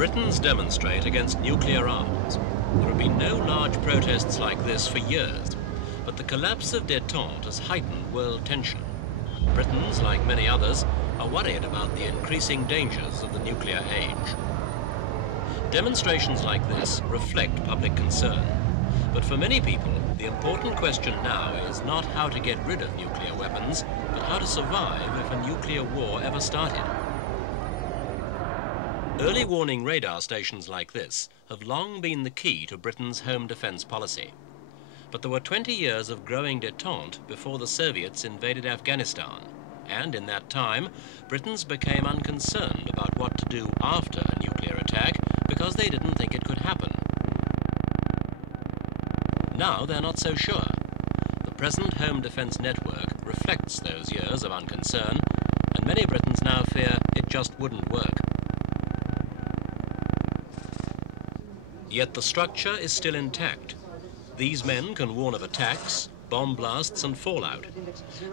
Britons demonstrate against nuclear arms. There have been no large protests like this for years, but the collapse of détente has heightened world tension. Britons, like many others, are worried about the increasing dangers of the nuclear age. Demonstrations like this reflect public concern, but for many people, the important question now is not how to get rid of nuclear weapons, but how to survive if a nuclear war ever started. Early warning radar stations like this have long been the key to Britain's home defence policy. But there were 20 years of growing détente before the Soviets invaded Afghanistan, and in that time, Britons became unconcerned about what to do after a nuclear attack because they didn't think it could happen. Now they're not so sure. The present home defence network reflects those years of unconcern, and many Britons now fear it just wouldn't work. Yet the structure is still intact. These men can warn of attacks, bomb blasts and fallout.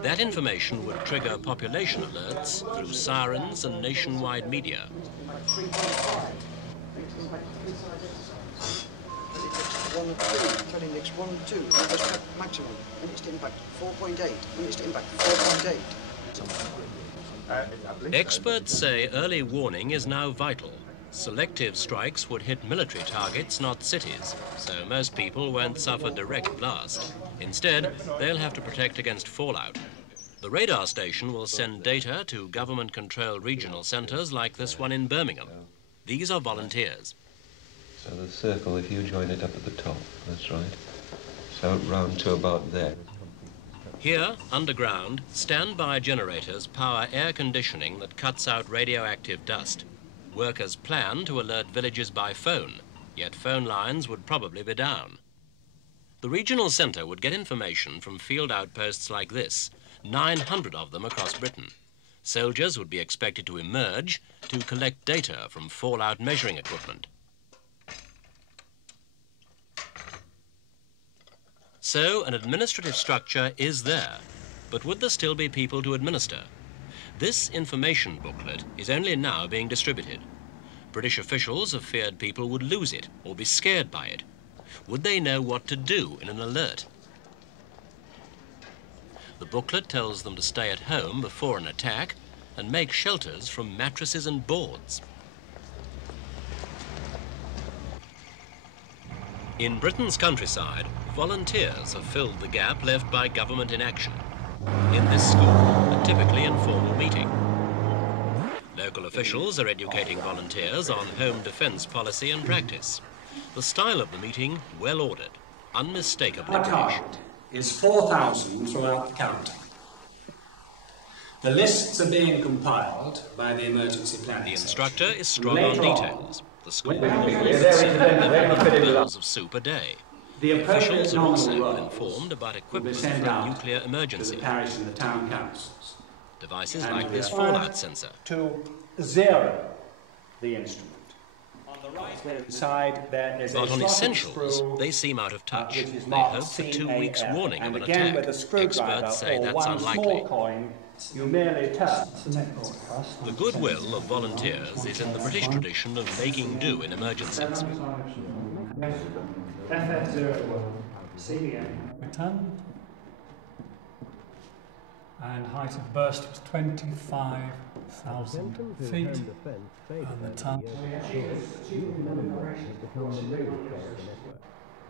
That information would trigger population alerts through sirens and nationwide media. Index 1, 2, maximum, minutes to impact 4.8, minutes to impact 4.8. Experts say early warning is now vital. Selective strikes would hit military targets, not cities, so most people won't suffer direct blast. Instead, they'll have to protect against fallout. The radar station will send data to government-controlled regional centres like this one in Birmingham. These are volunteers. So the circle, if you join it up at the top, that's right. So round to about there. Here, underground, standby generators power air conditioning that cuts out radioactive dust. Workers plan to alert villages by phone, yet phone lines would probably be down. The regional centre would get information from field outposts like this, 900 of them across Britain. Soldiers would be expected to emerge to collect data from fallout measuring equipment. So an administrative structure is there, but would there still be people to administer? This information booklet is only now being distributed. British officials have feared people would lose it or be scared by it. Would they know what to do in an alert? The booklet tells them to stay at home before an attack and make shelters from mattresses and boards. In Britain's countryside, volunteers have filled the gap left by government inaction. In this school, a typically informal meeting. Local officials are educating volunteers on home defence policy and practice. The style of the meeting, well ordered, unmistakably Our British. target is 4,000 throughout the county. The lists are being compiled by the emergency planning. The instructor is strong on Later on, details. The school when will there is serve bowls of soup a day. The Officials appropriate are also nominal well roles informed about will be equipment for sent a out nuclear to emergency. the parish and the town councils. Devices And like we this are fallout sensor. To zero the instrument. On the right side there is But a on slotted essentials, screw, they seem out of touch. which is They marked hope for 2 CAL. weeks warning and of an again attack. with a screwdriver Experts say or that's one unlikely. small coin, you merely turn. The goodwill of volunteers is in the British tradition of making do in emergencies. FF01, CBM. Return. And height of burst was 25,000 feet. And the ton.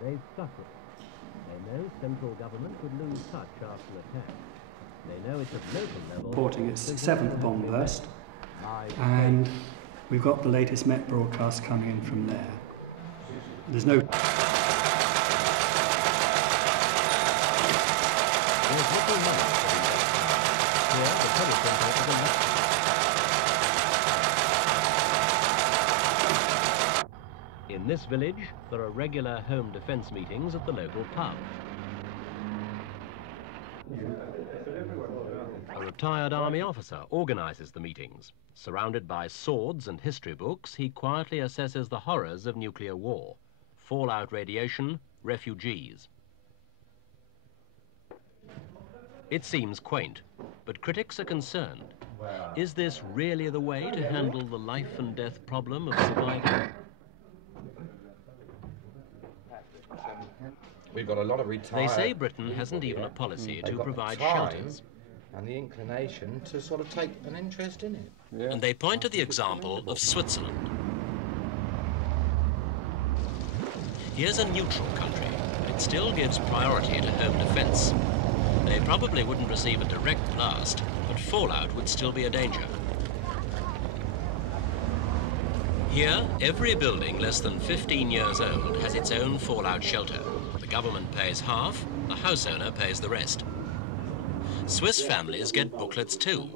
They've suffered. They know central government would lose touch after an attack. They know it's at local level. Reporting its 7th bomb burst, and we've got the latest Met broadcast coming in from there. There's no... In this village, there are regular home defence meetings at the local pub. A retired army officer organises the meetings. Surrounded by swords and history books, he quietly assesses the horrors of nuclear war, fallout radiation, refugees. It seems quaint, but critics are concerned. Is this really the way to handle the life and death problem of survival? We've got a lot of retired. They say Britain hasn't even a policy to provide shelters. And the inclination to sort of take an interest in it. Yeah. And they point to the example of Switzerland. Here's a neutral country. It still gives priority to home defense. They probably wouldn't receive a direct blast, but fallout would still be a danger. Here, every building less than 15 years old has its own fallout shelter. The government pays half, the house owner pays the rest. Swiss families get booklets too,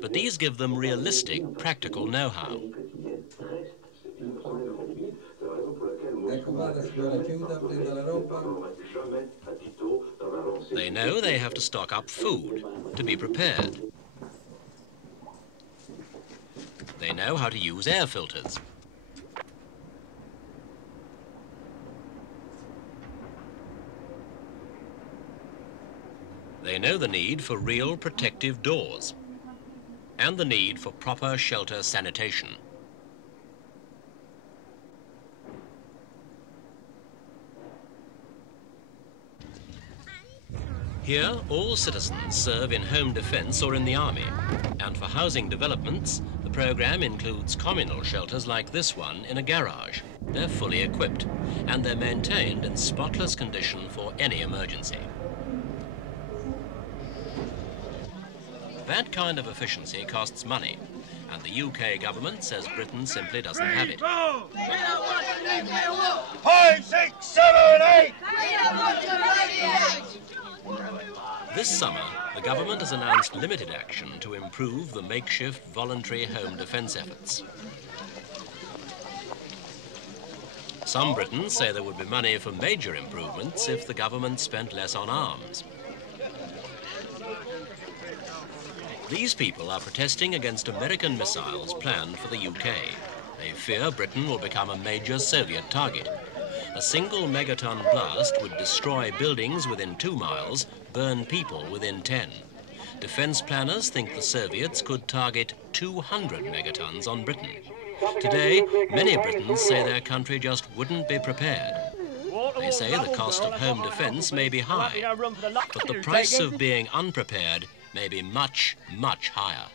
but these give them realistic, practical know-how. They know they have to stock up food to be prepared. They know how to use air filters. They know the need for real protective doors and the need for proper shelter sanitation. Here, all citizens serve in home defense or in the army, and for housing developments, the program includes communal shelters like this one in a garage. They're fully equipped, and they're maintained in spotless condition for any emergency. That kind of efficiency costs money, and the UK government says Britain simply doesn't have it. 5, 6, 7, 8! This summer, the government has announced limited action to improve the makeshift voluntary home defence efforts. Some Britons say there would be money for major improvements if the government spent less on arms. These people are protesting against American missiles planned for the UK. They fear Britain will become a major Soviet target. A single megaton blast would destroy buildings within 2 miles, burn people within 10. Defense planners think the Soviets could target 200 megatons on Britain. Today, many Britons say their country just wouldn't be prepared. They say the cost of home defense may be high, but the price of being unprepared may be much, much higher.